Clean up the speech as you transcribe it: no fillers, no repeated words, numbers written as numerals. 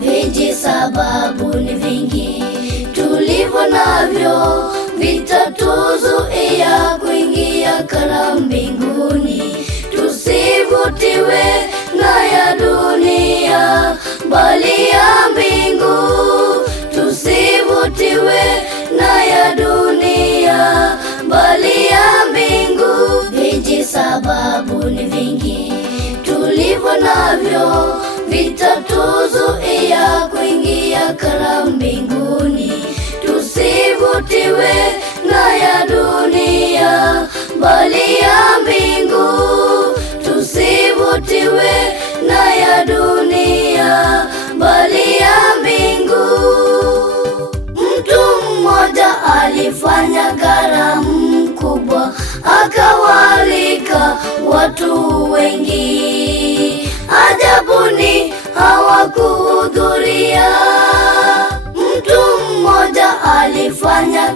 Vijisababu ni vingi tulivyo navyo, vitatuzuia kuingia karamu mbinguni. Tusivutiwe na ya dunia, bali ya mbingu. Tusivutiwe na ya dunia, bali ya mbingu. Vijisababu ni vingi tulivyo navyo, vitatuzuia kuingia karamu mbinguni. Tusivutiwe na ya dunia, bali ya mbingu. Tusivutiwe na ya dunia, bali ya mbingu. Mtu mmoja alifanya karamu kubwa, akawaalika watu wengi. Ajabuni hawakuhudhuria. Mtu mmoja alifanya